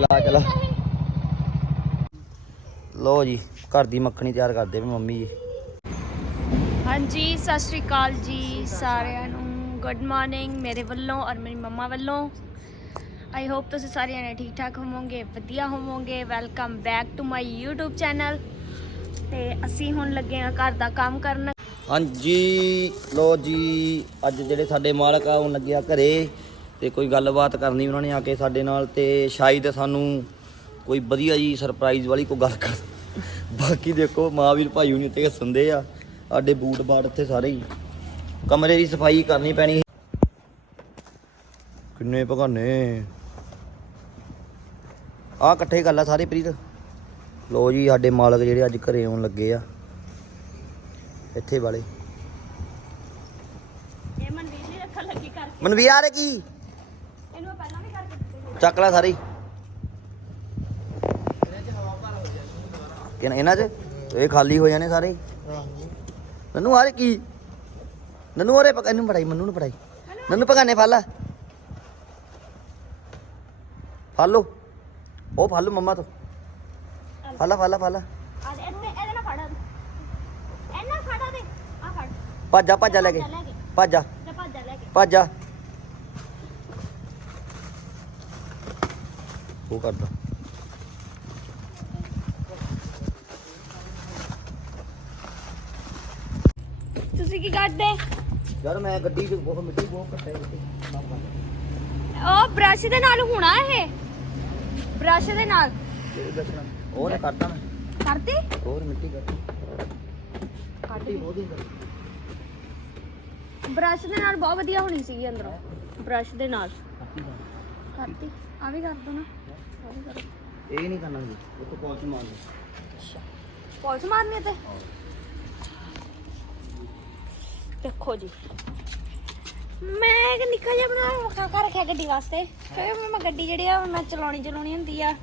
ਚਲਾ ਚਲਾ। ਲੋ ਜੀ ਘਰ ਦੀ ਮੱਖਣੀ ਤਿਆਰ ਕਰਦੇ ਵੀ ਮੰਮੀ ਜੀ। ਹਾਂਜੀ ਸਤਿ ਸ਼੍ਰੀ ਅਕਾਲ ਜੀ ਸਾਰਿਆਂ ਨੂੰ। ਗੁੱਡ ਮਾਰਨਿੰਗ ਮੇਰੇ ਵੱਲੋਂ ਔਰ ਮੇਰੀ ਮੰਮਾ ਵੱਲੋਂ। ਆਈ ਹੋਪ ਤੁਸੀਂ ਸਾਰੇ ਜਣੇ ਠੀਕ ਠਾਕ ਹੋਵੋਗੇ ਵਧੀਆ ਹੋਵੋਗੇ। Welcome back to my YouTube channel ਤੇ ਅਸੀਂ ਹੁਣ ਲੱਗੇ ਆ ਘਰ ਦਾ ਕੰਮ ਕਰਨ। ਹਾਂਜੀ ਲੋ ਜੀ ਅੱਜ ਜਿਹੜੇ ਸਾਡੇ ਮਾਲਕ ਆ ਉਹ ਲੱਗਿਆ ਘਰੇ। ਤੇ ਕੋਈ ਗੱਲਬਾਤ ਕਰਨੀ ਉਹਨਾਂ ਨੇ ਆ ਕੇ ਸਾਡੇ ਨਾਲ ਤੇ ਸ਼ਾਇਦ ਸਾਨੂੰ ਕੋਈ ਵਧੀਆ ਜੀ ਸਰਪ੍ਰਾਈਜ਼ ਵਾਲੀ ਕੋਈ ਗੱਲ ਕਰ ਬਾਕੀ ਦੇਖੋ ਮਹਾਵੀਰ ਭਾਈ ਹੁਣੀ ਤੇ ਹੱਸਦੇ ਆ ਸਾਡੇ ਬੂਟ ਬਾੜ ਇੱਥੇ ਸਾਰੇ ਹੀ। ਕਮਰੇ ਦੀ ਸਫ਼ਾਈ ਕਰਨੀ ਪੈਣੀ ਕਿੰਨੇ ਭਗਾਨੇ। ਆ ਇਕੱਠੇ ਕਰ ਲਾ ਸਾਰੇ ਪ੍ਰੀਤ। ਲੋ ਜੀ ਸਾਡੇ ਮਾਲਕ ਜਿਹੜੇ ਅੱਜ ਘਰੇ ਆਉਣ ਲੱਗੇ ਆ। ਇੱਥੇ ਵਾਲੇ। ਇਹ ਮਨਵੀਰ ਨੇ ਰੱਖਣ ਲੱਗੀ ਕਰ ਮਨਵੀਰ ਕੀ ਇਹਨੂੰ ਪਹਿਲਾਂ ਵੀ ਕਰਕੇ ਦਿੱਤੇ ਚੱਕ ਲੈ ਸਾਰੇ। ਇਹਨਾਂ ਇਹਨਾਂ ਚ ਇਹ ਖਾਲੀ ਹੋ ਜਾਣੇ ਸਾਰੇ। ਨਨੂ ਆਰੇ ਕੀ? ਨਨੂ ਆਰੇ ਪਕਾ ਇਹਨੂੰ ਪੜਾਈ ਮੰਨੂ ਨੂੰ ਪੜਾਈ ਨਨੂ ਪਕਾਨੇ ਫਾਲਾ ਫਾਲੋ ਉਹ ਫਾਲੋ ਮੰਮਾ ਤੋਂ। ਫਾਲਾ ਫਾਲਾ ਫਾਲਾ ਭੱਜਾ ਭੱਜਾ ਲੈ ਕੇ। ਲੈ ਕੇ। ਭੱਜਾ ਭੱਜ ਜਾ ਲੈ ਕੇ ਭੱਜਾ ਉਹ ਕਰਦਾ। ਤੁਸੀਂ ਕੀ ਕਰਦੇ? ਯਾਰ ਮੈਂ ਗੱਡੀ 'ਚ ਬਹੁਤ ਮਿੱਟੀ ਬਹੁਤ ਘੱਟੇ ਉਹ ਬ੍ਰਸ਼ ਦੇ ਨਾਲ ਹੋਣਾ ਇਹ? ਬ੍ਰਸ਼ ਦੇ ਨਾਲ? ਦੱਸਣਾ ਹੋਰ ਕਰਦਾ ਮੈਂ। ਕਰਤੀ ਹੋਰ ਮਿੱਟੀ ਕਰਦੀ ਕੱਢ ਮਿੱਟੀ ਬਹੁਤ ਹੀ ਬ੍ਰਸ਼ ਦੇ ਨਾਲ ਬਹੁਤ ਵਧੀਆ ਹੋਣੀ ਸੀਗੀ ਅੰਦਰੋਂ। ਬ੍ਰਸ਼ ਦੇ ਨਾਲ। ਕਰਤੀ ਆ ਵੀ ਕਰ ਦੋ ਨਾ। ਕਰੋ ਇਹ ਨਹੀਂ ਕਰਨਾ ਜੀ ਉਹ ਤੋਂ ਪਹੁੰਚ ਮਾਰਨੀ। ਪੌਚ ਮਾਰਨੀ ਹੈ ਤੇ? ਦੇਖੋ ਜੀ। ਮੈਂ ਇੱਕ ਨਿੱਕਾ ਜਿਹਾ ਬਣਾ ਕਾਕਾ ਰੱਖਿਆ ਗੱਡੀ ਵਾਸਤੇ। ਕਿਉਂਕਿ ਮੈਂ ਗੱਡੀ ਜਿਹੜੀ ਆ ਮੈਂ ਚਲਾਉਣੀ ਚਲਾਉਣੀ ਹੁੰਦੀ ਆ।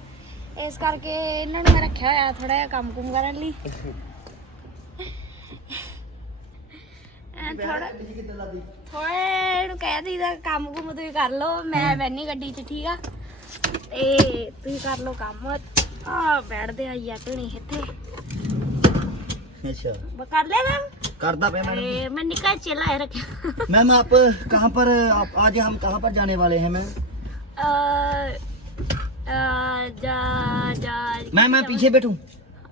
ਇਸ ਕਰਕੇ ਇਹਨਾਂ ਨੂੰ ਮੈਂ ਰੱਖਿਆ ਹੋਇਆ ਥੋੜਾ ਜਿਹਾ ਕੰਮ ਕੁਮ ਕਰਨ ਲਈ। ਐ ਥੋੜਾ ਥੋੜੇ ਨੂੰ ਕਹਿ ਦਈਦਾ ਕੰਮ ਕੁਮ ਤੁਸੀਂ ਕਰ ਲਓ ਮੈਂ ਬੈਣੀ ਗੱਡੀ 'ਚ ਠੀਕ ਆ? ਤੇ ਤੁਸੀਂ ਕਰ ਲਓ ਕੰਮ ਆ ਬੈਠਦੇ ਆ ਯਾਤਣੀ ਇੱਥੇ अच्छा ਬ- ਕਰ ਲੈ ਕੰਮ करदा पे मैडम ਤੇ ਮੈਂ ਨਿੱਕਾ ਚੇਲਾ ਹੈ ਰੱਖਿਆ मैम आप कहाँ पर आप आज हम कहाँ पर जाने वाले हैं मैम ਅ ਅ ਜਾ ਜਾ मैम मैं पीछे बैठूं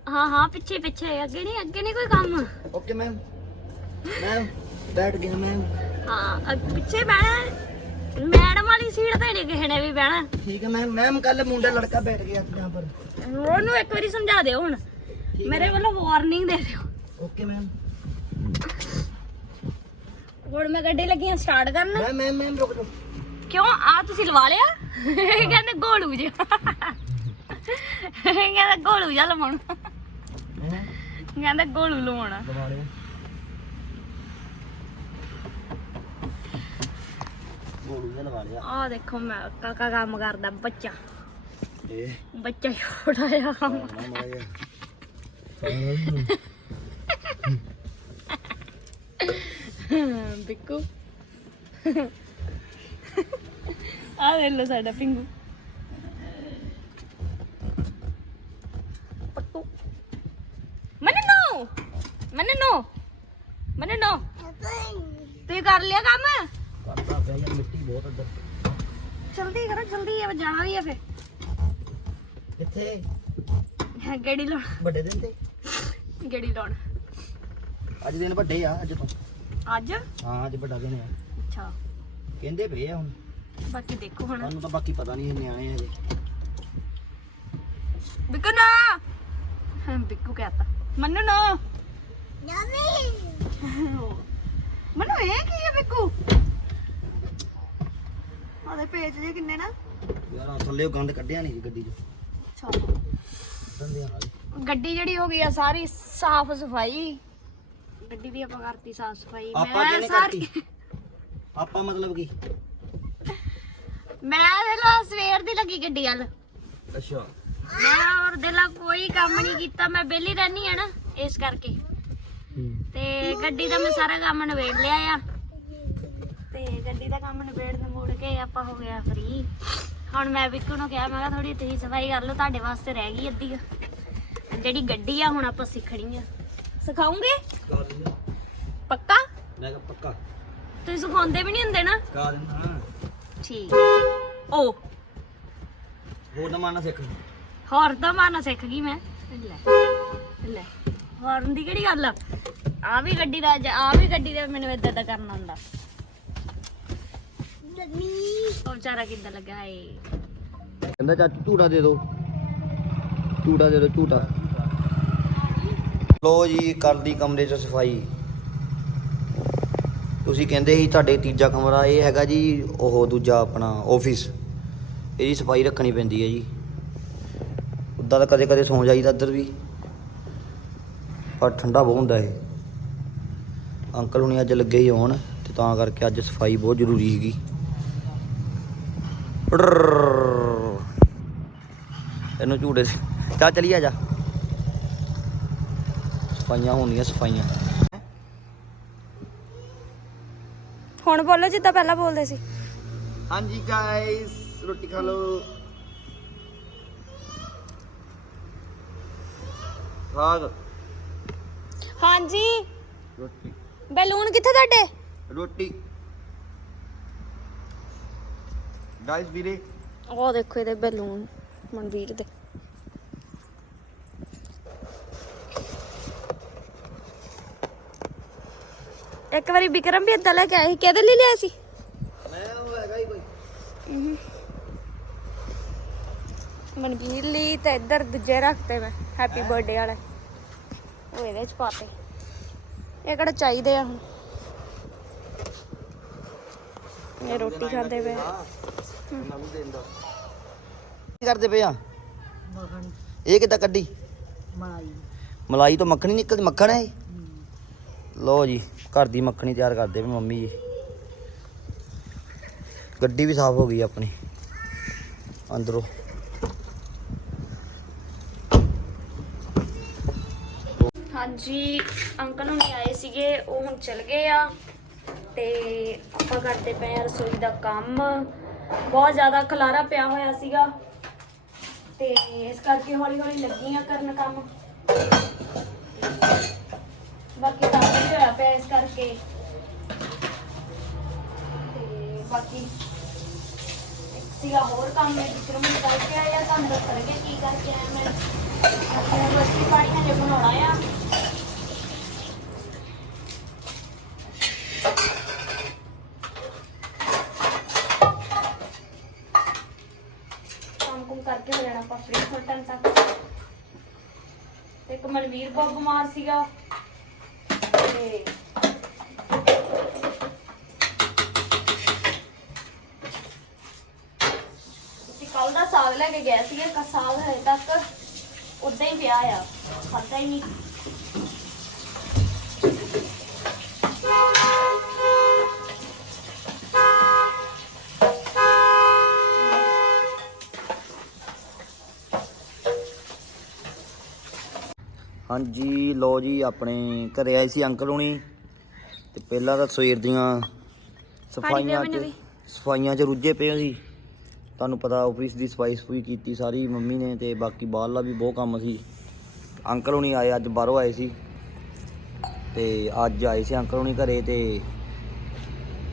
ਹਾਂ ਹਾਂ ਪਿੱਛੇ ਪਿੱਛੇ ਅੱਗੇ ਨਹੀਂ ਅੱਗੇ ਨਹੀਂ ਕੋਈ ਕੰਮ ओके मैम मैम बैठ गया मैम ਹਾਂ ਅੱਗ- ਪਿੱਛੇ ਬਹਿਣਾ ਮੈਡਮ ਵਾਲੀ ਸੀਟ ਤੇ ਨਹੀਂ ਕਿਸੇ ਨੇ ਵੀ ਬਹਿਣਾ। ਠੀਕ ਹੈ ਮੈਮ ਮੈਮ ਕੱਲ ਮੁੰਡਾ ਲੜਕਾ ਬੈਠ ਗਿਆ ਯਹਾਂ ਪਰ। ਉਹਨੂੰ ਇੱਕ ਵਾਰੀ ਸਮਝਾ ਦਿਓ ਹੁਣ। ਮੇਰੇ ਵੱਲੋਂ ਵਾਰਨਿੰਗ ਦੇ ਦਿਓ। Okay ma'am. ਹੁਣ ਮੈਂ ਗੱਡੀ ਲੱਗੀ ਸਟਾਰਟ ਕਰਨ। ਮੈਮ ਮੈਮ ਮੈਮ ਰੁਕ ਜਾਓ। ਕਿਉਂ? ਆ ਤੁਸੀਂ ਲਵਾ ਲਿਆ? ਕਹਿੰਦੇ ਗੋਲੂ ਜਿਹਾ। ਕਹਿੰਦਾ ਗੋਲੂ ਜਿਹਾ ਲਵਾਉਣਾ। ਕਹਿੰਦਾ ਗੋਲੂ ਲਵਾਉਣਾ। ਲਵਾ ਲਿਆ। ਗੋਲੂ ਜਿਹਾ ਲਵਾ ਲਿਆ। ਆਹ ਦੇਖੋ ਮੈਂ ਕਾਕਾ ਕੰਮ ਕਰਦਾ ਬੱਚਾ। ਇਹ ਬੱਚਾ ਛੋਟਾ ਆ ਕੰਮ। ਨਾ ਮਾੜਾ ਜਿਹਾ। ਬਿੱਕੂ। ਆ ਲੈ ਲੋ ਸਾਡਾ ਪਿੰਗੂ। ਪੱਟੂ। ਮਨਨੋ ਮਨਨੋ ਮਨਨੋ ਤੂੰ ਕਰ ਲਿਆ ਕੰਮ? ਭਾਗਾ ਯਾਰ ਮਿੱਟੀ ਬਹੁਤ ਅੰਦਰ। ਜਲਦੀ ਕਰੋ ਜਲਦੀ ਆ ਜਾਣਾ ਵੀ ਆ ਫਿਰ। ਕਿੱਥੇ? ਗੇੜੀ ਲਾਉਣ। ਵੱਡੇ ਦਿਨ ਤੇ? ਗੇੜੀ ਲਾਉਣ। ਅੱਜ ਦਿਨ ਵੱਡੇ ਆ ਅੱਜ ਤੋਂ। ਅੱਜ? ਹਾਂ ਅੱਜ ਵੱਡਾ ਦਿਨ ਆ। ਅੱਛਾ। ਕਹਿੰਦੇ ਪਏ ਆ ਹੁਣ। ਬਾਕੀ ਦੇਖੋ ਹੁਣ। ਸਾਨੂੰ ਤਾਂ ਬਾਕੀ ਪਤਾ ਨਹੀਂ ਨਿਆਣੇ ਹਜੇ। ਬਿੱਕੂ ਨਾ! ਹਾਂ ਬਿੱਕੂ ਕਹਤਾ। ਮੰਨੂ ਨਾ। ਯਾਮੀ ਮੰਨੂ ਇਹ ਕੀ ਹੈ ਬਿੱਕੂ? ਆਦੇ ਪੇਜ ਜੇ ਕਿੰਨੇ ਨਾ। ਯਾਰ ਆਹ ਥੱਲੇ ਗੰਦ ਕੱਢਿਆ ਨਹੀਂ ਗੱਡੀ 'ਚ। ਅੱਛਾ। ਦੰਦਿਆਂ ਨਾਲ। ਗੱਡੀ ਜਿਹੜੀ ਹੋ ਗਈ ਆ ਸਾਰੀ ਸਾਫ਼ ਸਫ਼ਾਈ। ਗੱਡੀ ਦੀ ਆਪਾਂ ਕਰਤੀ ਸਾਫ਼ ਸਫ਼ਾਈ। ਆਪਾਂ ਕਿਹਨੇ ਕਰਤੀ? ਆਪਾਂ ਮਤਲਬ ਕੀ? ਮੈਂ ਦੇ ਲੋ ਸਵੇਰ ਦੀ ਲੱਗੀ ਗੱਡੀ ਵੱਲ। ਅੱਛਾ। ਮੈਂ ਹੋਰ ਦੇ ਲਾ ਕੋਈ ਕੰਮ ਨਹੀਂ ਕੀਤਾ ਮੈਂ ਵਿਹਲੀ ਰਹਿਣੀ ਆ ਨਾ ਇਸ ਕਰਕੇ। ਤੇ ਗੱਡੀ ਦਾ ਮੈਂ ਸਾਰਾ ਕੰਮ ਨਿਬੇੜ ਲਿਆ ਆ। ਤੇ ਗੱਡੀ ਦਾ ਕੰਮ ਨਿਬੇੜ ਮੁੜ ਕੇ ਆਪਾਂ ਹੋ ਗਿਆ ਫ੍ਰੀ ਹੁਣ ਮੈਂ ਵਿੱਕੂ ਨੂੰ ਕਿਹਾ ਮੈਂ ਕਿਹਾ ਥੋੜੀ ਤੁਸੀਂ ਸਫ਼ਾਈ ਕਰ ਲਓ ਤੁਹਾਡੇ ਵਾਸਤੇ ਰਹਿ ਗਈ ਅੱਧੀ। ਜਿਹੜੀ ਗੱਡੀ ਆ ਹੁਣ ਆਪਾਂ ਸਿੱਖਣੀ ਆ। ਸਿਖਾਉਂਗੇ? ਪੱਕਾ? ਮੈਂ ਕਿਹਾ ਪੱਕਾ। ਤੁਸੀਂ ਸਿਖਾਉਂਦੇ ਵੀ ਨਹੀਂ ਹੁੰਦੇ ਨਾ? ਕਾ ਦਿੰਦਾ ਠੀਕ। ਓ ਹੋਰ ਨਾ ਮਾਨਾ ਸਿੱਖ ਹੋਰ ਤਾਂ ਮਾਰਨਾ ਸਿੱਖ ਗਈ ਮੈਂ। ਲੈ ਲੈ। ਹੋਰਨ ਦੀ ਕਿਹੜੀ ਗੱਲ ਆ? ਆ ਵੀ ਗੱਡੀ ਦਾ ਆ ਵੀ ਗੱਡੀ ਦਾ ਮੈਨੂੰ ਇਦਾਂ ਦਾ ਕਰਨਾ ਹੁੰਦਾ। ਉਹ ਵਿਚਾਰਾ ਕਿੱਦਾਂ ਲੱਗਾ ਏ ਕਹਿੰਦਾ ਚਾਚੂ ਝੂਟਾ ਦੇ ਦਿਓ ਝੂਟਾ ਦੇ ਦਿਓ ਝੂਟਾ। ਲੋ ਜੀ ਕਰਦੀ ਕਮਰੇ 'ਚ ਸਫ਼ਾਈ। ਤੁਸੀਂ ਕਹਿੰਦੇ ਸੀ ਤੁਹਾਡੇ ਤੀਜਾ ਕਮਰਾ ਇਹ ਹੈਗਾ ਜੀ ਉਹ ਦੂਜਾ ਆਪਣਾ ਆਫਿਸ ਇਹਦੀ ਸਫ਼ਾਈ ਰੱਖਣੀ ਪੈਂਦੀ ਹੈ ਜੀ। ਉੱਦਾਂ ਤਾਂ ਕਦੇ ਕਦੇ ਸੌਂ ਜਾਈਦਾ ਇੱਧਰ ਵੀ। ਪਰ ਠੰਡਾ ਬਹੁਤ ਹੁੰਦਾ ਇਹ। ਅੰਕਲ ਹੁਣੀ ਅੱਜ ਲੱਗੇ ਹੀ ਹੋਣ ਤੇ ਤਾਂ ਕਰਕੇ ਅੱਜ ਸਫ਼ਾਈ ਬਹੁਤ ਜ਼ਰੂਰੀ ਸੀਗੀ। ਇਹਨੂੰ ਝੂਟੇ ਸੀ ਚੱਲ ਚਲੀ ਆ ਜਾ ਸਫਾਈਆਂ ਹੁੰਦੀਆਂ ਸਫਾਈਆਂ ਹੁਣ ਬੋਲੋ ਜਿੱਦਾਂ ਪਹਿਲਾਂ ਬੋਲਦੇ ਸੀ। ਹਾਂਜੀ ਗਾਇਸ ਰੋਟੀ ਖਾ ਲਓ। ਸਾਗ ਹਾਂਜੀ। ਰੋਟੀ। ਬੈਲੂਨ ਕਿੱਥੇ ਤੁਹਾਡੇ? ਰੋਟੀ। ਗਾਇਸ ਵੀਰੇ? ਉਹ ਦੇਖੋ ਇਹਦੇ ਬੈਲੂਨ ਮਨਵੀਰ ਦੇ। ਇੱਕ ਵਾਰੀ ਵਿਕਰਮ ਵੀ ਏਦਾਂ ਲੈ ਕੇ ਆਇਆ ਸੀ ਕਿਹਦੇ ਲਈ ਲਿਆ ਸੀ? ਮੈਂ ਉਹ ਹੈਗਾ ਹੀ ਕੋਈ। ਮਨਵੀਰ ਲਈ ਤੇ ਇੱਧਰ ਦੂਜੇ ਰੱਖਤੇ ਮੈਂ ਹੈਪੀ ਬਰਥਡੇ ਵਾਲੇ। ਉਹ ਇਹਦੇ ਚ ਪਾਤੇ ਇਹ ਕਿਹੜਾ ਚਾਹੀਦੇ ਆ ਹੁਣ? ਇਹ ਰੋਟੀ ਖਾਂਦੇ ਪਏ ਕੀ ਕਰਦੇ ਪਏ ਆ? ਇਹ ਕਿੱਦਾਂ ਕੱਢੀ? ਮਲਾਈ। ਮਲਾਈ ਤੋਂ ਮੱਖਣੀ ਨਿਕਲਦੀ ਮੱਖਣ ਹੈ ਇਹ? ਲਓ ਜੀ ਘਰ ਦੀ ਮੱਖਣੀ ਤਿਆਰ ਕਰਦੇ ਪਏ ਮੰਮੀ ਜੀ। ਗੱਡੀ ਵੀ ਸਾਫ਼ ਹੋ ਗਈ ਆਪਣੀ। ਅੰਦਰੋਂ। ਹਾਂਜੀ ਅੰਕਲ ਹੁਣੀ ਆਏ ਸੀਗੇ ਉਹ ਹੁਣ ਚਲ ਗਏ ਆ। ਤੇ ਆਪਾਂ ਕਰਦੇ ਪਏ ਆ ਰਸੋਈ ਦਾ ਕੰਮ। ਬਹੁਤ ਜ਼ਿਆਦਾ ਖਲਾਰਾ ਪਿਆ ਹੋਇਆ ਸੀਗਾ। ਤੇ ਇਸ ਕਰਕੇ ਹੌਲੀ ਹੌਲੀ ਲੱਗੀ ਆ ਕਰਨ ਕੰਮ। ਬਾਕੀ ਕੰਮ ਨਹੀਂ ਹੋਇਆ ਪਿਆ ਇਸ ਕਰਕੇ। ਤੇ ਬਾਕੀ ਸੀਗਾ ਹੋਰ ਕੰਮ, ਮੈਂ ਵਿਕਰਮ ਨੂੰ ਕਰਕੇ ਆਇਆ, ਤੁਹਾਨੂੰ ਦੱਸਣਗੇ ਕੀ ਕਰਕੇ ਆਇਆ ਮੈਂ। ਆਪਣੇ ਰੋਟੀ ਪਾਣੀ ਹਜੇ ਬਣਾਉਣਾ ਆ ਕੰਮ ਕੁਮ ਕਰਕੇ ਹੋ ਜਾਣਾ ਆਪਾਂ ਫ੍ਰੀ ਹੋ ਟਾਈਮ ਤੱਕ ਤੇ ਇੱਕ ਮਨਵੀਰ ਬਹੁਤ ਬਿਮਾਰ ਸੀਗਾ ਤੇ ਅਸੀਂ ਕੱਲ ਦਾ ਸਾਗ ਲੈ ਕੇ ਗਏ ਸੀਗੇ ਕਾ ਸਾਗ ਹਜੇ ਤੱਕ ਉਦਾਂ ਹੀ ਪਿਆ ਆ ਹਾਂਜੀ ਲਓ ਜੀ ਆਪਣੇ ਘਰੇ ਆਏ ਸੀ ਅੰਕਲ ਹੁਣੀ। ਤੇ ਪਹਿਲਾਂ ਤਾਂ ਸਵੇਰ ਦੀਆਂ ਸਫਾਈਆਂ ਚ। ਸਫਾਈਆਂ ਚ ਰੁੱਝੇ ਪਏ ਸੀ ਤੁਹਾਨੂੰ ਪਤਾ ਆਫਿਸ ਦੀ ਸਫ਼ਾਈ ਸਫੂਈ ਕੀਤੀ ਸਾਰੀ ਮੰਮੀ ਨੇ ਤੇ ਬਾਕੀ ਬਾਹਰਲਾ ਵੀ ਬਹੁਤ ਕੰਮ ਸੀ। ਅੰਕਲ ਹੁਣੀ ਆਏ ਅੱਜ ਬਾਹਰੋਂ ਆਏ ਸੀ। ਤੇ ਅੱਜ ਆਏ ਸੀ ਅੰਕਲ ਹੁਣੀ ਘਰੇ ਤੇ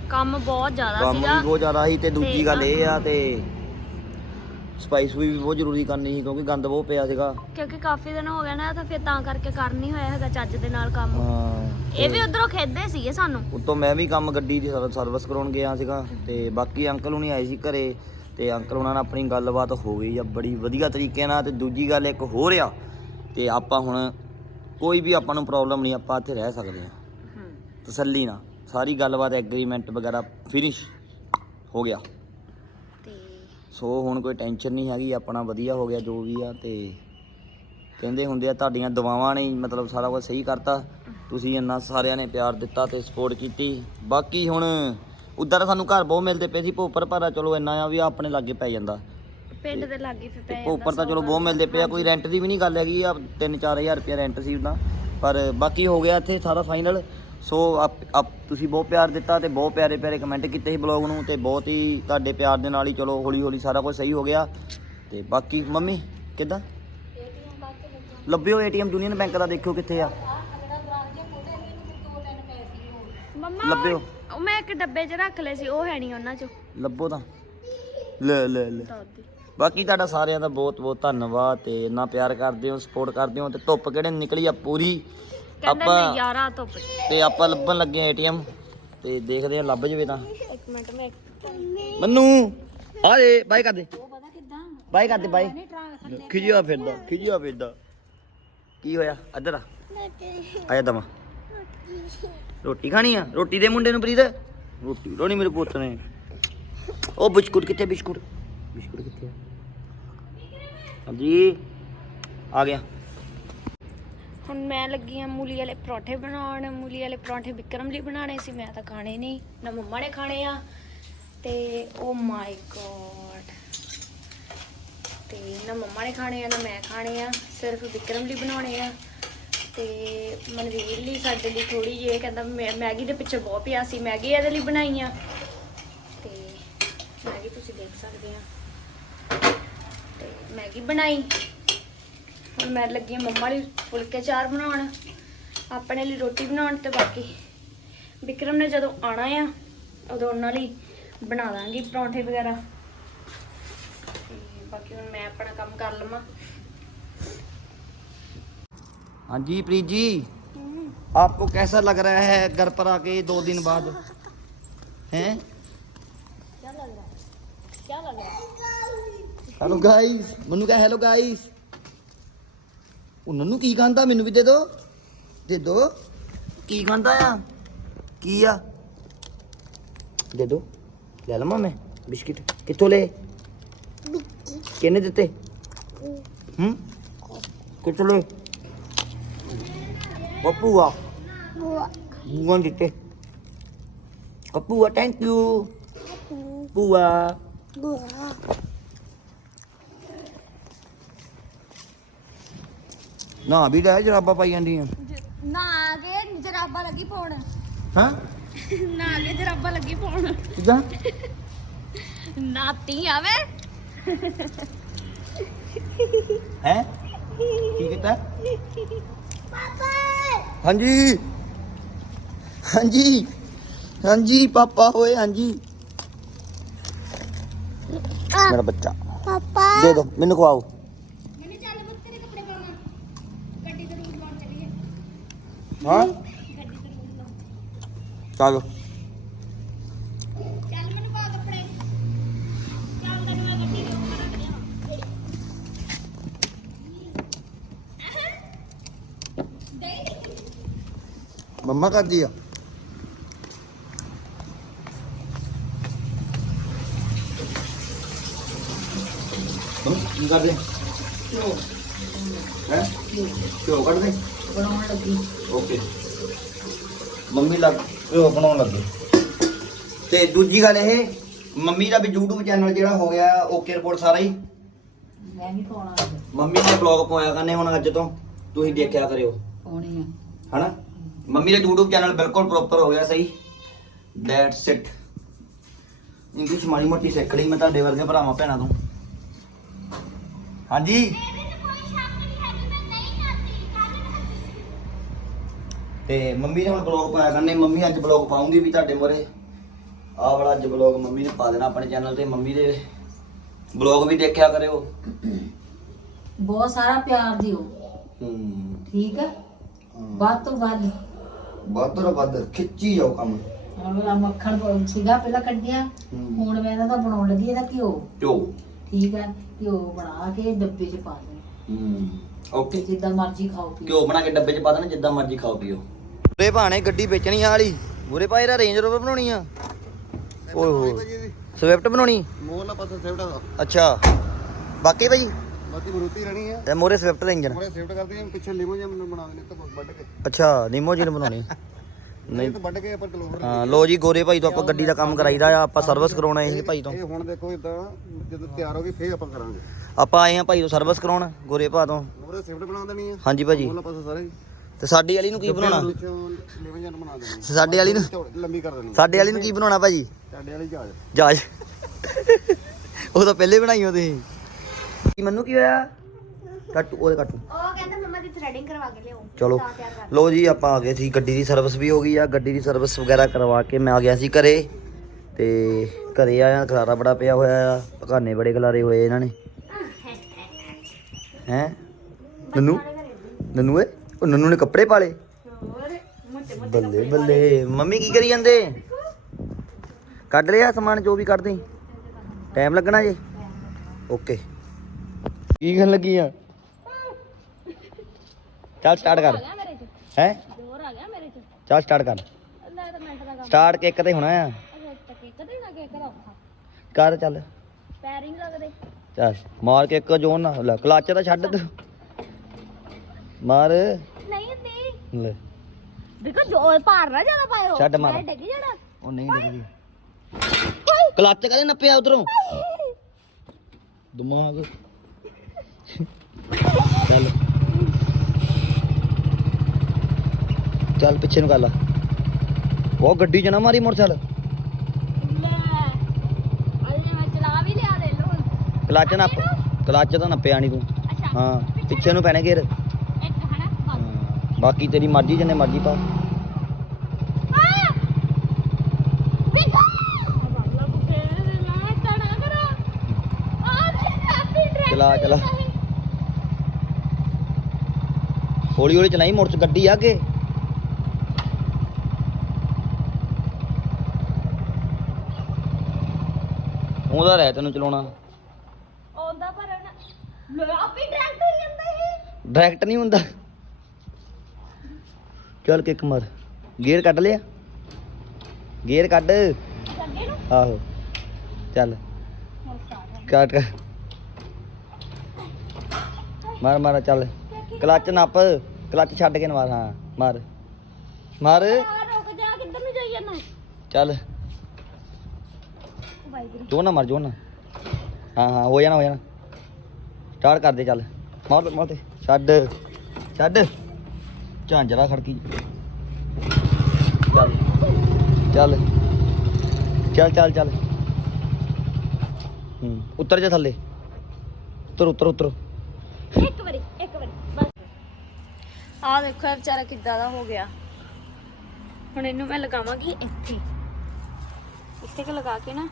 ਕੰਮ ਬਹੁਤ ਜ਼ਿਆਦਾ ਕੰਮ ਵੀ ਬਹੁਤ ਜ਼ਿਆਦਾ ਸੀ ਤੇ ਦੂਜੀ ਗੱਲ ਇਹ ਆ ਤੇ ਸਫੂਈ ਵੀ ਬਹੁਤ ਜ਼ਰੂਰੀ ਕਰਨੀ ਸੀ ਕਿਉਂਕਿ ਗੰਦ ਬਹੁਤ ਪਿਆ ਸੀਗਾ। ਕਿਉਂਕਿ ਕਾਫੀ ਦਿਨ ਹੋ ਗਏ ਨਾ ਤਾਂ ਫਿਰ ਤਾਂ ਕਰਕੇ ਕਰ ਨਹੀਂ ਹੋਇਆ ਹੈਗਾ ਚੱਜ ਦੇ ਨਾਲ ਕੰਮ। ਹਾਂ ਇਹ ਵੀ ਉਧਰੋਂ ਖੇਦੇ ਸੀਗੇ ਸਾਨੂੰ। ਉਤੋਂ ਮੈਂ ਵੀ ਕੰਮ ਗੱਡੀ ਦੀ ਸਰ- ਸਰਵਿਸ ਕਰਾਉਣ ਗਿਆ ਸੀਗਾ ਤੇ ਬਾਕੀ ਅੰਕਲ ਹੁਣੀ ਆਏ ਸੀ ਘਰੇ ਤੇ ਅੰਕਲ ਉਹਨਾਂ ਨਾਲ ਆਪਣੀ ਗੱਲਬਾਤ ਹੋ ਗਈ ਆ ਬੜੀ ਵਧੀਆ ਤਰੀਕੇ ਨਾਲ ਤੇ ਦੂਜੀ ਗੱਲ ਇੱਕ ਹੋਰ ਆ ਤੇ ਆਪਾਂ ਹੁਣ ਕੋਈ ਵੀ ਆਪਾਂ ਨੂੰ ਪ੍ਰੋਬਲਮ ਨਹੀਂ ਆਪਾਂ ਇੱਥੇ ਰਹਿ ਸਕਦੇ ਆ ਤਸੱਲੀ ਨਾਲ। ਸਾਰੀ ਗੱਲਬਾਤ ਐਗਰੀਮੈਂਟ ਵਗੈਰਾ ਫਿਨਿਸ਼ ਹੋ ਗਿਆ। ਤੇ ਸੋ ਹੁਣ ਕੋਈ ਟੈਨਸ਼ਨ ਨਹੀਂ ਹੈਗੀ ਆਪਣਾ ਵਧੀਆ ਹੋ ਗਿਆ ਜੋ ਵੀ ਆ ਤੇ ਕਹਿੰਦੇ ਹੁੰਦੇ ਆ ਤੁਹਾਡੀਆਂ ਦੁਆਵਾਂ ਨੇ ਹੀ ਮਤਲਬ ਸਾਰਾ ਕੁਝ ਸਹੀ ਕਰਤਾ। ਤੁਸੀਂ ਇੰਨਾ ਸਾਰਿਆਂ ਨੇ ਪਿਆਰ ਦਿੱਤਾ ਤੇ ਸਪੋਰਟ ਕੀਤੀ। ਬਾਕੀ ਹੁਣ ਉਧਰ ਸਾਨੂੰ ਘਰ ਬਹੁਤ ਮਿਲਦੇ ਪਏ ਸੀ ਭੋਪਰ ਪਰ ਚਲੋ ਇੰਨਾ ਆ ਵੀ ਆਪਣੇ ਲਾਗੇ ਪੈ ਜਾਂਦਾ। ਪਿੰਡ ਦੇ ਲਾਗੇ ਫਿਰ ਪੈ ਜਾਂਦਾ ਭੋਪਰ ਤਾਂ ਚਲੋ ਬਹੁਤ ਮਿਲਦੇ ਪਏ ਆ ਕੋਈ ਰੈਂਟ ਦੀ ਵੀ ਨਹੀਂ ਗੱਲ ਹੈਗੀ ਆ 3-4000 ਰੁਪਏ ਰੈਂਟ ਸੀ ਉਹਦਾ। ਪਰ ਬਾਕੀ ਹੋ ਗਿਆ ਇੱਥੇ ਸਾਰਾ ਫਾਈਨਲ ਸੋ ਆਪ ਤੁਸੀਂ ਬਹੁਤ ਪਿਆਰ ਦਿੱਤਾ ਤੇ ਬਹੁਤ ਪਿਆਰੇ ਪਿਆਰੇ ਕਮੈਂਟ ਕੀਤੇ ਸੀ ਬਲੌਗ ਨੂੰ ਤੇ ਬਹੁਤ ਹੀ ਤੁਹਾਡੇ ਪਿਆਰ ਦੇ ਨਾਲ ਹੀ ਚਲੋ ਹੌਲੀ ਹੌਲੀ ਸਾਰਾ ਕੁਝ ਸਹੀ ਹੋ ਗਿਆ। ਤੇ ਬਾਕੀ ਮੰਮੀ ਕਿੱਦਾਂ? ਲੱਭਿਓ ਏਟੀਐਮ ਯੂਨੀਅਨ ਬੈਂਕ ਦਾ ਦੇਖਿਓ ਕਿੱਥੇ ਆ। ਮੰਮਾ ਲੱਭਿਓ। ਉਹ ਮੈਂ ਇੱਕ ਡੱਬੇ 'ਚ ਰੱਖ ਲਏ ਸੀ ਉਹ ਹੈ ਨਹੀਂ ਉਹਨਾਂ 'ਚ। ਲੱਭੋ ਤਾਂ। ਲੈ ਲੈ ਲੈ। ਬਾਕੀ ਤੁਹਾਡਾ ਸਾਰਿਆਂ ਦਾ ਬਹੁਤ ਬਹੁਤ ਧੰਨਵਾਦ ਤੇ ਇੰਨਾ ਪਿਆਰ ਕਰਦੇ ਹੋ ਸਪੋਰਟ ਕਰਦੇ ਹੋ ਤੇ ਧੁੱਪ ਕਿਹੜੇ ਨਿਕਲੀ ਆ ਪੂਰੀ। ਕਹਿੰਦੇ ਆਪਾਂ ਨਜ਼ਾਰਾ ਧੁੱਪ 'ਚ। ਤੇ ਆਪਾਂ ਲੱਭਣ ਲੱਗੇ ਏਟੀਐਮ ਤੇ ਦੇਖਦੇ ਆ ਲੱਭ ਜਵੇ ਤਾਂ। ਇੱਕ ਮਿੰਟ ਮੈਂ ਮੰਨੂ ਆ ਦੇ ਬਾਈ ਕਰ ਦੇ। ਬਾਈ ਕਰ ਦੇ ਬਾਈ। ਖਿਜਿਆ ਫਿਰਦਾ ਖਿਜਿਆ ਫਿਰਦਾ। ਕੀ ਹੋਇਆ? ਇੱਧਰ ਆ। ਆਇਆ ਦਮਾ। ਰੋਟੀ ਖਾਣੀ ਆ? ਰੋਟੀ ਦੇ ਮੁੰਡੇ ਨੂੰ ਪ੍ਰੀਤ? ਰੋਟੀ ਰੋਣੀ ਮੇਰੇ ਪੁੱਤ ਨੇ। ਉਹ ਬਿਸਕੁਟ ਕਿੱਥੇ ਬਿਸਕੁਟ? ਬਿਸਕੁਟ ਕਿੱਥੇ ਆ? ਹਾਂਜੀ। ਆ ਗਿਆ। ਹੁਣ ਮੈਂ ਲੱਗੀ ਆ ਮੂਲੀ ਵਾਲੇ ਪਰੌਂਠੇ ਬਣਾਉਣ। ਮੂਲੀ ਵਾਲੇ ਪਰੌਂਠੇ ਵਿਕਰਮ ਲਈ ਬਣਾਉਣੇ ਸੀ, ਮੈਂ ਤਾਂ ਖਾਣੇ ਨਹੀਂ। ਨਾ ਮੰਮਾ ਨੇ ਖਾਣੇ ਆ। ਤੇ ਓ ਮਾਈ ਗੋਡ। ਤੇ ਨਾ ਮੰਮਾ ਨੇ ਖਾਣੇ ਆ, ਨਾ ਮੈਂ ਖਾਣੇ ਆ। ਸਿਰਫ ਵਿਕਰਮ ਲਈ ਬਣਾਉਣੇ ਆ। ਤੇ ਮਨਵੀਰ ਲਈ ਸਾਡੇ ਲਈ ਥੋੜੀ ਜਿਹੀ ਕਹਿੰਦਾ ਮੈਂ- ਮੈਗੀ ਦੇ ਪਿੱਛੇ ਬਹੁਤ ਪਿਆ ਸੀ। ਮੈਗੀ ਇਹਦੇ ਲਈ ਬਣਾਈ ਆ ਤੇ ਮੈਗੀ ਤੁਸੀਂ ਦੇਖ ਸਕਦੇ ਆ ਤੇ ਮੈਗੀ ਬਣਾਈ ਹੁਣ ਮੈਂ ਲੱਗੀ ਹਾਂ ਮੰਮਾ ਲਈ ਫੁਲਕੇ ਚਾਰ ਬਣਾਉਣ ਆਪਣੇ ਲਈ ਰੋਟੀ ਬਣਾਉਣ ਤੇ ਬਾਕੀ ਵਿਕਰਮ ਨੇ ਜਦੋਂ ਆਣਾ ਆ ਉਦੋਂ ਉਹਨਾਂ ਲਈ ਬਣਾ ਦਾਂਗੀ ਪਰੌਂਠੇ ਵਗੈਰਾ ਤੇ ਬਾਕੀ ਹੁਣ ਮੈਂ ਆਪਣਾ ਕੰਮ ਕਰ ਲਵਾਂ हाँ जी प्रीत जी आपको कैसा लग रहा है घर पर आके दो दिन बाद हैं ਕੀ ਲੱਗ ਰਿਹਾ ਕੀ ਲੱਗ ਰਿਹਾ ਹੈਲੋ ਗਾਇਸ ਮੈਨੂੰ ਕਹ ਹੈਲੋ ਗਾਇਸ ਉਹਨਾਂ ਨੂੰ ਕੀ ਖਾਂਦਾ ਮੈਨੂੰ ਵੀ ਦੇ ਦੋ। ਦੇ ਦੋ। ਕੀ ਖਾਂਦਾ ਆ? ਕੀ ਆ? ਦੇ ਦੋ। ਲੈ ਲਵਾਂ ਮੈਂ ਬਿਸਕਿਟ। ਕਿੱਥੋਂ ਲਏ? ਕਿਹਨੇ ਦਿੱਤੇ? ਹੂੰ? ਕਿੱਥੋਂ ਲਏ? ਬੱਪੂ ਆ। ਬੂਆ ਦਿੱਤੇ। ਕੱਪੂ ਥੈਂਕ ਯੂ ਬੂਆ ਨਾ ਵੀ ਲੈ ਜਰਾਬਾ ਪਾਈ ਜਾਂਦੀਆਂ। ਨਾ ਕੇ ਜਰਾਬਾ ਲੱਗੀ ਪਾਉਣ। ਹਾਂ? ਨਾ ਕੇ ਜਰਾਬਾ ਲੱਗੀ ਪਾਉਣ। ਕਿਦਾਂ? ਨਾਤੀ ਆਵੇ ਹੈ? ਕੀ ਕੀਤਾ? ਹਾਂਜੀ। ਹਾਂਜੀ। ਹਾਂਜੀ ਪਾਪਾ ਹੋਏ ਹਾਂਜੀ। ਮੇਰਾ ਬੱਚਾ। ਪਾਪਾ। ਦੇ ਦੋ ਮੈਨੂੰ ਖਵਾਓ ਮੈਨੂੰ ਚੱਲ ਬੁੱਤ ਤੇਰੇ ਕੱਪੜੇ ਪਾਉਣਾ ਗੱਡੀ ਤੇ ਰੂਟ ਲਾਉਣ ਚੱਲੀਏ ਹਾਂ? ਚਲੋ। ਚੱਲ ਮੈਨੂੰ ਪਾ ਕੱਪੜੇ। ਚੱਲ ਤੈਨੂੰ ਮੈਂ ਗੱਡੀ ਤੇ ਰੂਟ ਰੱਖ ਲਿਆ ਮੰਮਾ ਕਰਦੀ ਆ। ਮੰਮੀ ਕੀ ਕਰ ਰਹੇ ਹੈ? ਕਿਉਂ ਕੱਢ ਦੇ ਬਣਾਉਣ ਲੱਗੀ। ਓਕੇ। ਮੰਮੀ ਲੱਗ ਘਿਓ ਬਣਾਉਣ ਲੱਗੇ। ਤੇ ਦੂਜੀ ਗੱਲ ਇਹ ਮੰਮੀ ਦਾ ਵੀ YouTube ਚੈਨਲ ਜਿਹੜਾ ਹੋ ਗਿਆ ਓਕੇ ਰਿਪੋਰਟ ਸਾਰਾ ਹੀ। ਮੈਂ ਨਹੀਂ ਪਾਉਣਾ ਅੱਜ। ਮੰਮੀ ਨੇ ਬਲੌਗ ਪਾਇਆ ਕਰਨੇ ਹੁਣ ਅੱਜ ਤੋਂ ਤੁਸੀਂ ਦੇਖਿਆ ਕਰਿਓ। ਪਾਉਣੀ ਆ। ਹਨਾ? ਮੰਮੀ ਦਾ YouTube ਚੈਨਲ ਬਿਲਕੁਲ ਪ੍ਰੋਪਰ ਹੋ ਗਿਆ ਸਹੀ। ਦੈਟਸ ਇਟ ਇੰਗਲਿਸ਼ ਮਾੜੀ ਮੋਟੀ ਸਿੱਖ ਲਈ ਮੈਂ ਤੁਹਾਡੇ ਵਰਗੇ ਭਰਾਵਾਂ ਭੈਣਾਂ ਤੋਂ। ਹਾਂਜੀ? ਤੇ ਮੰਮੀ ਨੇ ਹੁਣ ਬਲੌਗ ਪਾਇਆ ਕਰਨੇ ਮੰਮੀ ਅੱਜ ਬਲੌਗ ਪਾਉਂਗੀ ਵੀ ਤੁਹਾਡੇ ਮੋਰੇ ਆਹ ਵਾਲਾ ਅੱਜ ਬਲੌਗ ਮੰਮੀ ਨੇ ਪਾ ਦੇਣਾ ਆਪਣੇ ਚੈਨਲ ਤੇ ਮੰਮੀ ਦੇ ਬਲੌਗ ਵੀ ਦੇਖਿਆ ਕਰਿਓ। ਬਹੁਤ ਸਾਰਾ ਪਿਆਰ ਦਿਓ। ਹੂੰ। ਠੀਕ ਆ? ਵੱਧ ਤੋਂ ਵੱਧ। ਵੱਧ ਤੋਂ ਵੱਧ ਖਿੱਚੀ ਜਾਓ ਕੰਮ। ਹੁਣ ਮੇਰਾ ਮੱਖਣ ਪ- ਸੀਗਾ ਪਹਿਲਾਂ ਕੱਢਿਆ ਹੂੰ। ਹੁਣ ਮੈਂ ਇਹਦਾ ਬਣਾਉਣ ਲੱਗੀ ਇਹਦਾ ਘਿਓ। ਚੋ ਠੀਕ ਆ? ਘਿਓ ਬਣਾ ਕੇ ਡੱਬੇ 'ਚ ਪਾ ਦੇਣਾ। ਹੂੰ। ਓਕੇ। ਜਿੱਦਾਂ ਮਰਜ਼ੀ ਖਾਓ ਪੀਓ। ਘਿਓ ਬਣਾ ਕੇ ਡੱਬੇ 'ਚ ਪਾ ਦੇਣਾ ਜਿੱਦਾਂ ਮਰਜ਼ੀ ਖਾਓ ਪੀਓ। ਉਰੇ ਭਾਣੇ ਗੱਡੀ ਵੇਚਣੀ ਆ ਵਾਲੀ ਉਰੇ ਭਾਈ ਰਾ ਰੇਂਜ ਰੋਵਰ ਬਣਾਉਣੀ ਆ। ਓਏ ਹੋਏ। ਸਵਿਫਟ ਬਣਾਉਣੀ? ਮੋਰਲਾ ਪਾਸਾ ਸੇਫਟ ਦਾ ਅੱਛਾ। ਬਾਕੀ ਭਾਈ? ਬਾਕੀ ਮਰੂਤੀ ਰਹਿਣੀ ਹੈ ਤੇ ਮੋਰੇ ਸਵਿਫਟ ਦਾ ਇੰਜਨ ਮੋਰੇ ਸੇਫਟ ਕਰਦੇ ਹਾਂ ਪਿੱਛੇ ਲਿਮੋ ਜਿਹਾ ਬਣਾ ਦੇਣੇ ਤਾਂ ਵੱਢ ਕੇ। ਅੱਛਾ ਨੀਮੋ ਜੀ ਬਣਾਉਣੀ। ਨਹੀਂ। ਤਾਂ ਵੱਢ ਕੇ ਆਪਾਂ ਕਲੋਵਰ ਹਾਂ ਲੋ ਜੀ ਗੋਰੇ ਭਾਈ ਤੋਂ ਆਪਾਂ ਗੱਡੀ ਦਾ ਕੰਮ ਕਰਾਈਦਾ ਆ ਆਪਾਂ ਸਰਵਿਸ ਕਰਾਉਣਾ ਇਹ ਭਾਈ ਤੋਂ। ਇਹ ਹੁਣ ਦੇਖੋ ਇਦਾਂ ਜਦੋਂ ਤਿਆਰ ਹੋ ਗਈ ਫੇਰ ਆਪਾਂ ਕਰਾਂਗੇ। ਆਪਾਂ ਆਏ ਆ ਭਾਈ ਤੋਂ ਸਰਵਿਸ ਕਰਾਉਣ ਗੋਰੇ ਭਾ ਤੋਂ। ਮੋਰੇ ਸੇਫਟ ਬਣਾ ਦੇਣੀ ਹੈ ਹਾਂਜੀ ਭਾਜੀ। ਮੋਰਲਾ ਪਾਸਾ ਸਾਰੇ। ਤੇ ਸਾਡੀ ਵਾਲੀ ਨੂੰ ਕੀ ਬਣਾਉਣਾ? ਸਾਡੇ ਵਾਲੀ ਨੂੰ? ਲੰਬੀ ਕਰ ਦੇਣੀ ਸਾਡੇ ਵਾਲੀ ਨੂੰ ਕੀ ਬਣਾਉਣਾ ਭਾਜੀ? ਸਾਡੇ ਵਾਲੀ ਜਹਾਜ਼ ਜਹਾਜ਼ ਉਹ ਤਾਂ ਪਹਿਲੇ ਬਣਾਈ ਉਹ ਤੁਸੀਂ। ਕੀ ਮੈਨੂੰ ਕੀ ਹੋਇਆ? ਕੱਟੂ ਉਹਦੇ ਕੱਟੂ। ਉਹ ਕਹਿੰਦਾ ਮੰਮਾ ਦੀ ਥ੍ਰੈਡਿੰਗ ਕਰਵਾ ਕੇ ਲਿਓ ਚਲੋ। ਲੋ ਜੀ ਆਪਾਂ ਆ ਗਏ ਸੀ ਗੱਡੀ ਦੀ ਸਰਵਿਸ ਵੀ ਹੋ ਗਈ ਆ ਗੱਡੀ ਦੀ ਸਰਵਿਸ ਵਗੈਰਾ ਕਰਵਾ ਕੇ ਮੈਂ ਆ ਗਿਆ ਸੀ ਘਰੇ। ਤੇ ਘਰੇ ਆਇਆ ਖਲਾਰਾ ਬੜਾ ਪਿਆ ਹੋਇਆ ਆ ਪਕਾਨੇ ਬੜੇ ਖਲਾਰੇ ਹੋਏ ਇਹਨਾਂ ਨੇ। ਹੈ? ਨਨੂ? ਨਨੂ ਏ? ਉਹ ਨਨੂ ਨੇ ਕੱਪੜੇ ਪਾਲੇ? ਬੱਲੇ ਬੱਲੇ ਮੰਮੀ ਕੀ ਕਰੀ ਜਾਂਦੇ? ਕੱਢ ਲਿਆ ਸਮਾਨ ਜੋ ਵੀ ਕੱਢਦੇ। ਟਾਈਮ ਲੱਗਣਾ ਜੇ? ਓਕੇ। ਕੀ ਕਰਨ ਲੱਗੀ ਆ? ਚੱਲ ਸਟਾਰਟ ਕਰ। ਹੈ? ਜ਼ੋਰ ਆ ਗਿਆ ਮੇਰੇ ਚ? ਚੱਲ ਸਟਾਰਟ ਕਰ। ਅੱਲਾ ਤਾਂ ਮਿੰਟ ਦਾ ਕੰਮ ਸਟਾਰਟ ਕਿੱਕ ਤੇ ਹੋਣਾ ਆ? ਕਦੇ ਨਾ ਕਰਾ ਔਖਾ। ਕਰ ਚੱਲ। ਪੈਰਿੰਗ ਲੱਗਦੇ। ਚੱਲ ਮਾਰ ਕੇ ਇੱਕ ਜੋਨ ਨਾ ਲੈ ਕਲੱਚ ਤਾਂ ਛੱਡ ਤੂੰ। ਮਾਰ। ਨਹੀਂ ਲੈ। ਬਿਕੋ ਜੋ ਭਾਰ ਨਾ ਜ਼ਿਆਦਾ ਪਾਇਓ ਛੱਡ ਮਾਰ। ਮੈਂ ਡਿੱਗ ਜਾਣਾ। ਉਹ ਨਹੀਂ ਡਿੱਗਦੀ ਕਲੱਚ ਕਦੇ ਨੱਪਿਆ ਉਧਰੋਂ? ਦਿਮਾਗ। ਚੱਲ। ਚੱਲ ਪਿੱਛੇ ਨੂੰ ਕਰ ਲਾ ਉਹ ਗੱਡੀ ਚ ਨਾ ਮਾਰੀ ਮੋਟਰਸਾਈਕਲ। ਲੈ ਅਜੇ ਮੈਂ ਚਲਾ ਵੀ ਲਿਆ ਦੇ ਲੋ ਕਲੱਚ ਨੱਪ ਕਲੱਚ ਤਾਂ ਨੱਪਿਆ ਨਹੀਂ ਤੂੰ। ਹਾਂ ਪਿੱਛੇ ਨੂੰ ਪੈਣੇ ਗੇਰ ਬਾਕੀ ਤੇਰੀ ਮਰਜ਼ੀ ਜਿੰਨੇ ਮਰਜ਼ੀ ਪਾ। ਨਾ ਚਲਾ, ਚਲਾ। ਹੌਲੀ ਹੌਲੀ ਚਲਾਈ ਮੋਟਰ ਗੱਡੀ ਆ ਅੱਗੇ ਉਹਦਾ ਰਹਿ ਤੈਨੂੰ ਚਲਾਉਣਾ। ਆਉਂਦਾ ਪਰ ਨਾ ਲੈ ਆਪੇ ਡਾਇਰੈਕਟ ਹੋ ਜਾਂਦਾ ਇਹ। ਡਾਇਰੈਕਟ ਨਹੀਂ ਹੁੰਦਾ। ਚੱਲ ਕਿੱਕ ਮਾਰ। ਗੇਅਰ ਕੱਢ ਲਿਆ। ਗੇਅਰ ਕੱਢ। ਆਹੋ। ਚੱਲ। ਕੱਟ। ਮਾਰ ਮਾਰ ਚੱਲ। ਕਲੱਚ ਨੱਪ। ਕਲੱਚ ਛੱਡ ਕੇ ਮਾਰ ਹਾਂ। ਮਾਰ। ਮਾਰ। ਰੁਕ ਜਾ ਕਿੱਧਰ ਨੂੰ ਜਾਈ ਜਾਂਦਾ? ਚੱਲ। ਜੋ ਨਾ ਮਰ ਜੋ ਨਾ। ਹਾਂ ਹਾਂ ਹੋ ਜਾਣਾ ਹੋ ਜਾਣਾ। ਸਟਾਰਟ ਕਰ ਦੇ ਚੱਲ। ਮਾਰ ਮਾਰ ਤੇ ਛੱਡ ਛੱਡ। ਝਾਂਜਰਾ ਖੜਕੀ। ਚੱਲ ਚੱਲ। ਚੱਲ ਚੱਲ ਚੱਲ। ਹੂੰ ਉੱਤਰ ਜਾ ਥੱਲੇ। ਉੱਤਰ ਉੱਤਰ ਉੱਤਰ। ਇੱਕ ਵਾਰੀ ਇੱਕ ਵਾਰੀ ਬਸ। ਆ ਦੇਖੋ ਇਹ ਵਿਚਾਰਾ ਕਿੱਦਾਂ ਦਾ ਹੋ ਗਿਆ। ਹੁਣ ਇਹਨੂੰ ਮੈਂ ਲਗਾਵਾਂਗੀ ਇੱਥੇ। ਇੱਥੇ ਕਿ ਲਗਾ ਕੇ ਨਾ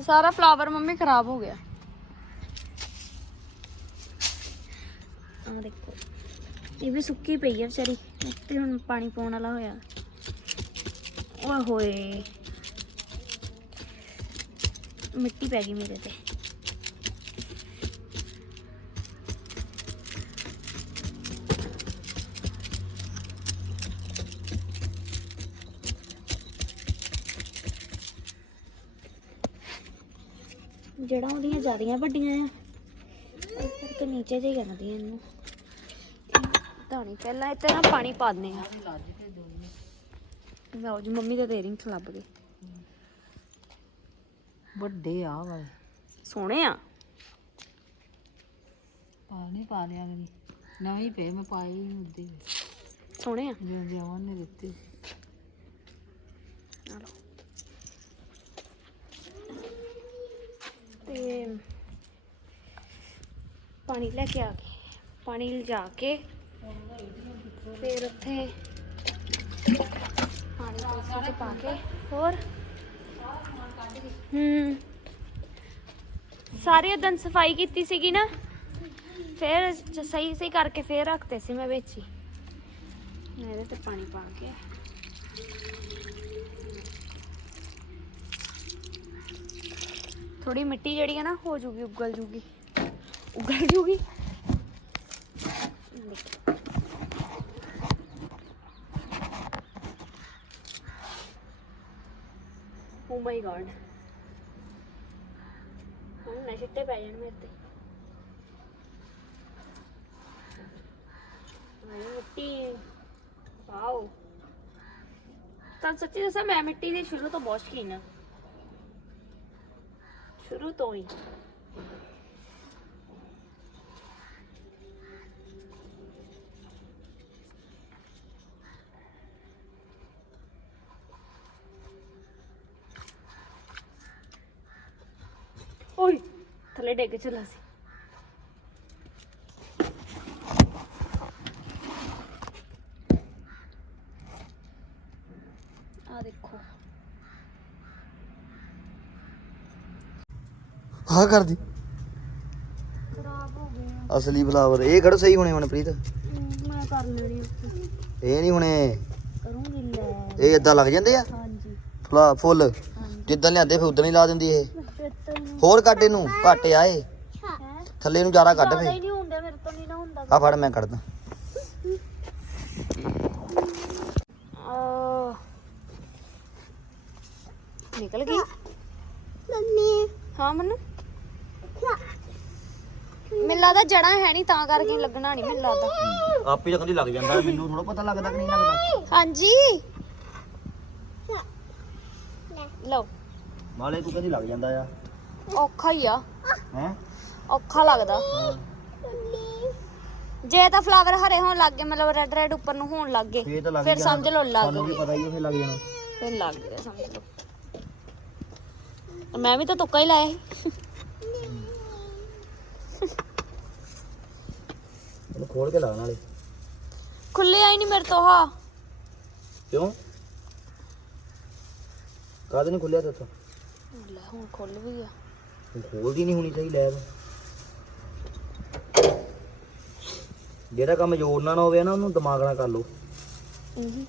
ਸਾਰਾ ਫਲਾਵਰ ਮੰਮੀ ਖਰਾਬ ਹੋ ਗਿਆ ਆ ਦੇਖੋ ਇਹ ਵੀ ਸੁੱਕੀ ਪਈ ਹੈ ਵਿਚਾਰੀ ਤੇ ਹੁਣ ਪਾਣੀ ਪਾਉਣ ਵਾਲਾ ਹੋਇਆ ਓਏ ਹੋਏ ਮਿੱਟੀ ਪੈ ਗਈ ਮੇਰੇ ਤੇ ਜਿਹੜਾ ਉਹਦੀਆਂ ਜ਼ਿਆਦੀਆਂ ਵੱਡੀਆਂ ਆ। ਇਸ ਕਰਕੇ ਨੀਚੇ ਜਿਹੇ ਕਰਦੀਆਂ ਇਹਨੂੰ। ਧਾਣੀ ਪਹਿਲਾਂ ਇੱਥੇ ਨਾ ਪਾਣੀ ਪਾ ਦਿੰਦੇ ਆ। ਲਓ ਜੀ ਮੰਮੀ ਦੇ ਏਅਰਿੰਗਸ ਲੱਭ ਗਏ। ਵੱਡੇ ਆ ਵਾ ਸੋਹਣੇ ਆ? ਪਾ ਨਹੀਂ ਪਾ ਲਿਆ ਕਰੀ ਨਵੇਂ ਪਏ ਮੈਂ ਪਾਏ ਹੀ ਉੱਦੇ ਸੋਹਣੇ ਆ? ਜਿਉਂ ਜਿਉਂ ਨੇ ਦਿੱਤੇ ਆ ਲਓ ਤੇ ਪਾਣੀ ਲੈ ਕੇ ਆ ਗਏ। ਪਾਣੀ ਲਿਜਾ ਕੇ ਫਿਰ ਉੱਥੇ ਪਾਣੀ ਕੋਸੇ ਪਾ ਕੇ ਹੋਰ ਹੂੰ। ਸਾਰੇ ਉਦੋਂ ਸਫ਼ਾਈ ਕੀਤੀ ਸੀਗੀ ਨਾ, ਫਿਰ ਸਹੀ ਸਹੀ ਕਰਕੇ ਫਿਰ ਰੱਖਤੇ ਸੀ ਮੈਂ ਵਿੱਚ ਹੀ। ਇਹਦੇ ਤੇ ਪਾਣੀ ਪਾ ਕੇ ਥੋੜੀ ਮਿੱਟੀ ਜਿਹੜੀ ਹੈ ਨਾ ਹੋ ਜੂਗੀ ਉਗਲ ਜੂਗੀ ਉਗਲ ਜੂਗੀ ਓ ਮਾਈ ਗॉड ਹੁਣ ਨਾ ਛਿੱਟੇ ਪੈ ਜਾਣ ਮੇਰੇ ਤੇ ਹਾਏ ਮਿੱਟੀ ਵਾਓ ਤਾਂ ਸੱਚੀ ਦੱਸਾਂ ਮੈਂ ਮਿੱਟੀ ਦੇ ਸ਼ੁਰੂ ਤੋਂ ਬਹੁਤ ਸ਼ੌਕੀਨ 鋭いおい、トレレグチュラシ。ਹਾਂ ਕਰਦੀ ਖਰਾਬ ਹੋ ਗਏ ਅਸਲੀ ਫਲਾਵਰ ਇਹ ਕਿਹੜਾ ਸਹੀ ਹੋਣੇ ਮਨਪ੍ਰੀਤ ਮੈਂ ਕਰ ਲੈਣੀ ਇਹ ਨਹੀਂ ਹੋਣੇ। ਕਰੂੰਗੀ ਲੈ। ਇਹ ਇਦਾਂ ਲੱਗ ਜਾਂਦੇ ਆ? ਹਾਂਜੀ। ਫਲਾ ਫੁੱਲ। ਜਿੱਦਾਂ ਲਿਆਂਦੇ ਫਿਰ ਉਦਾਂ ਹੀ ਲਾ ਦਿੰਦੀ ਇਹ। ਹੋਰ ਕੱਢ ਇਹਨੂੰ ਘੱਟ ਆ ਇਹ। ਥੱਲੇ ਨੂੰ ਜ਼ਿਆਦਾ ਕੱਢ ਫੇ ਨਹੀਂ ਹੁੰਦੇ ਮੇਰੇ ਤੋਂ ਨਹੀਂ ਨਾ ਹੁੰਦਾ। ਆ ਫੜ ਮੈਂ ਕੱਢਦਾ। ਆ। ਨਿਕਲ ਗਈ। ਮੰਮੀ। ਹਾਂ ਮਨੂੰ? ਮੈਨੂੰ ਲੱਗਦਾ ਜੜਾਂ ਹੈ ਨਹੀਂ ਤਾਂ ਕਰਕੇ ਲੱਗਣਾ ਨਹੀਂ ਮੈਨੂੰ ਲੱਗਦਾ। ਆਪੇ ਜਦੋਂ ਲੱਗ ਜਾਂਦਾ ਮੈਨੂੰ ਥੋੜਾ ਪਤਾ ਲੱਗਦਾ ਕਿ ਨਹੀਂ ਲੱਗਦਾ। ਹਾਂਜੀ। ਲਓ। ਮਾਲੇ ਤੂੰ ਕਹਿੰਦੀ ਲੱਗ ਜਾਂਦਾ ਆ। ਔਖਾ ਹੀ ਆ। ਹੈ? ਔਖਾ ਲੱਗਦਾ। ਜੇ ਤਾਂ ਫਲਾਵਰ ਹਰੇ ਹੋਣ ਲੱਗ ਗਏ ਮਤਲਬ ਰੈੱਡ ਰੈੱਡ ਉੱਪਰ ਨੂੰ ਹੋਣ ਲੱਗ ਗਏ ਫੇਰ ਤਾਂ ਲੱਗ ਫਿਰ ਜਾਣਾ। ਸਮਝ ਲਓ ਲੱਗ ਸਾਨੂੰ ਗਏ। ਵੀ ਪਤਾ ਹੀ ਆ ਫੇਰ ਲੱਗ ਜਾਣਾ। ਫਿਰ ਲੱਗ ਗਏ ਸਮਝ ਲਓ। ਮੈਂ ਵੀ ਤਾਂ ਤੁੱਕਾ ਹੀ ਲਾਇਆ ਸੀ। ਖੋਲ ਕੇ ਲਾ ਨਾਲੇ। ਖੁੱਲਿਆ ਹੀ ਨਹੀਂ ਮੇਰੇ ਤੋਂ ਹਾਂ ਕਿਉਂ? ਕਾਹਦੇ ਨਹੀਂ ਖੁੱਲਿਆ ਤੇਥੋਂ ਲੈ ਹੁਣ ਖੁੱਲ ਵੀ ਗਿਆ ਖੋਲਦੀ ਨਹੀਂ ਹੋਣੀ ਸਹੀ ਲੈਬ। ਜਿਹੜਾ ਕੰਮ ਜ਼ੋਰ ਨਾਲ ਨਾ ਹੋਵੇ ਨਾ ਉਹਨੂੰ ਦਿਮਾਗ ਨਾਲ ਕਰ ਲਓ। ਹੂੰ।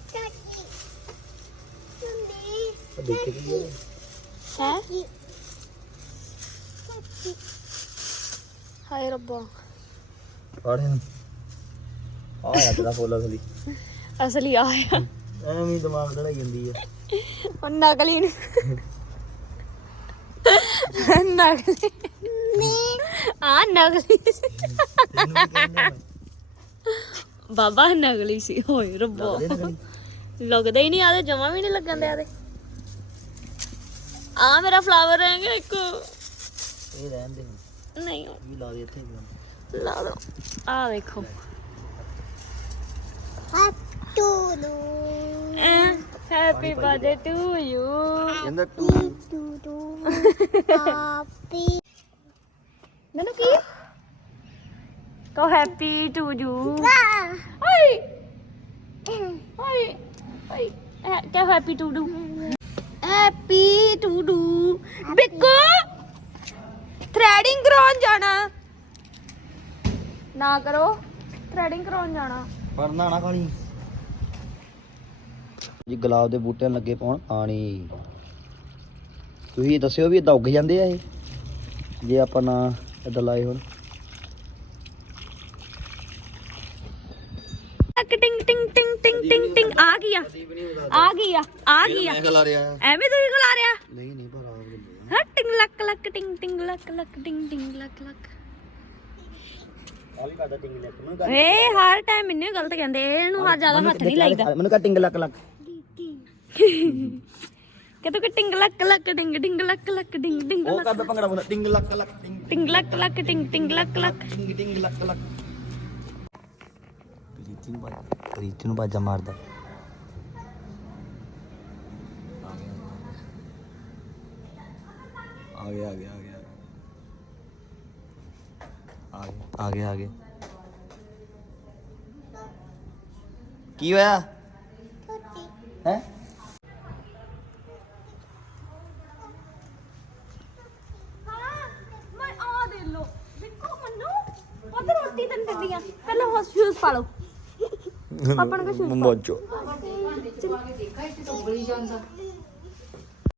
ਆ ਦੇਖ ਕੀ ਹੈ ਹੈ? ਹਾਏ ਰੱਬਾ। ਫੜ ਇਹਨੂੰ। ਆ ਆ ਤੇਰਾ ਫੁੱਲ ਅਸਲੀ। ਅਸਲੀ ਆਇਆ ਐਵੇਂ ਹੀ ਦਿਮਾਗ ਲੜਾਈ ਜਾਂਦੀ ਆ। ਉਹ ਨਕਲੀ ਨੇ। ਆ? ਬਾਬਾ ਨਕਲੀ ਸੀ। ਹੋਏ ਰੱਬਾ। ਲੱਗਦੇ ਹੀ ਨਹੀਂ ਆਦੇ ਜਮਾ ਵੀ ਨਹੀਂ ਲੱਗਣ ਦੇ ਆਦੇ ਆ ਮੇਰਾ ਫਲਾਵਰ ਰਹੇਗਾ ਇੱਕ। ਇਹ ਰਹਿਣ ਦੇ ਨਹੀਂ। ਵੀ ਲਾ ਦੇ ਇੱਥੇ। ਲਾ ਦੋ। ਆ ਦੇਖੋ ਹੈਪੀ ਬਰਥਡੇ ਟੂ ਯੂ ਕਹਿੰਦਾ ਟੂ ਮੈਨੂੰ ਕੀ ਕਹੋ happy to you hi hi hi ਕਹੋ ਹੈਪੀ ਟੂ ਡੂ ਹੈਪੀ ਟੂ ਡੂ ਬਿੱਕੂ ਥ੍ਰੈਡਿੰਗ ਕਰਾਉਣ ਜਾਣਾ ਨਾ ਕਰੋ ਥ੍ਰੈਡਿੰਗ ਕਰਾਉਣ ਜਾਣਾ ਪਰਨਾ ਨਾ ਖਾਣੀ ਜੀ ਗੁਲਾਬ ਦੇ ਬੂਟਿਆਂ ਨੂੰ ਲੱਗੇ ਪਾਉਣ ਪਾਣੀ। ਤੁਸੀਂ ਦੱਸਿਓ ਵੀ ਇਦਾਂ ਉੱਗ ਜਾਂਦੇ ਆ ਇਹ? ਜੇ ਆਪਾਂ ਨਾ ਇਦਾਂ ਲਾਏ ਹੋਣ। ਟਿੰਗ ਟਿੰਗ ਟਿੰਗ ਟਿੰਗ ਟਿੰਗ ਟਿੰਗ ਆ ਗਿਆ ਆ। ਗਿਆ ਆ ਗਿਆ ਖਲਾ ਰਿਹਾ। ਐਵੇਂ ਤੂੰ ਹੀ ਖਲਾ ਰਿਹਾ? ਨਹੀਂ ਨਹੀਂ ਪਰ ਆਪ ਹਾਂ ਟਿੰਗ ਲੱਕ ਲੱਕ ਟਿੰਗ ਟਿੰਗ ਲੱਕ ਲੱਕ ਟਿੰਗ ਟਿੰਗ ਲੱਕ ਲੱਕ। ਏ ਹਰ ਟਾਈਮ ਮੈਨੂੰ ਹੀ ਗਲਤ ਕਹਿੰਦੇ ਇਹਨੂੰ ਹਰ ਜ਼ਿਆਦਾ ਹੱਥ ਨਹੀਂ ਲਾਈਦਾ। ਮੈਨੂੰ ਕਹ ਟਿੰਗ ਲੱਕ ਲੱਕ। ਕਿ ਤੂੰ ਕਿ ਟਿੰਗ ਲੱਕ ਲੱਕ ਟਿੰਗ ਟਿੰਗ ਲੱਕ ਲੱਕ ਟਿੰਗ ਟਿੰਗ ਉਹ ਕਰਦਾ ਭੰਗੜਾ ਬੋਲਦਾ ਟਿੰਗ ਲੱਕ ਲੱਕ ਟਿੰਗ ਟਿੰਗ ਲੱਕ ਲੱਕ ਟਿੰਗ ਟਿੰਗ ਲੱਕ ਲੱਕ। ਟਿੰਗ ਟਿੰਗ ਲੱਕ ਲੱਕ। ਪ੍ਰੀਤੀ ਨੂੰ ਬਾਜਾ ਪ੍ਰੀਤੀ ਨੂੰ ਬਾਜਾ ਮਾਰਦਾ। ਆ ਗਿਆ ਆ ਗਿਆ ਆ ਗਿਆ ਆ ਗਿਆ ਆ ਗਿਆ ਆ ਗਿਆ ਕੀ ਹੋਇਆ ਹੈ ਮੈਂ ਆ ਦੇ ਲੋ ਦੇਖੋ ਮੰਨੂ ਉਹ ਤਾਂ ਰੋਟੀ ਤੈਨੂੰ ਦਿੰਦੀ ਆ ਪਹਿਲਾਂ ਹੋ ਸ਼ੂਜ਼ ਪਾ ਲਓ ਆਪਣ ਕੋ ਸ਼ੂਜ਼ ਮੋਜੋ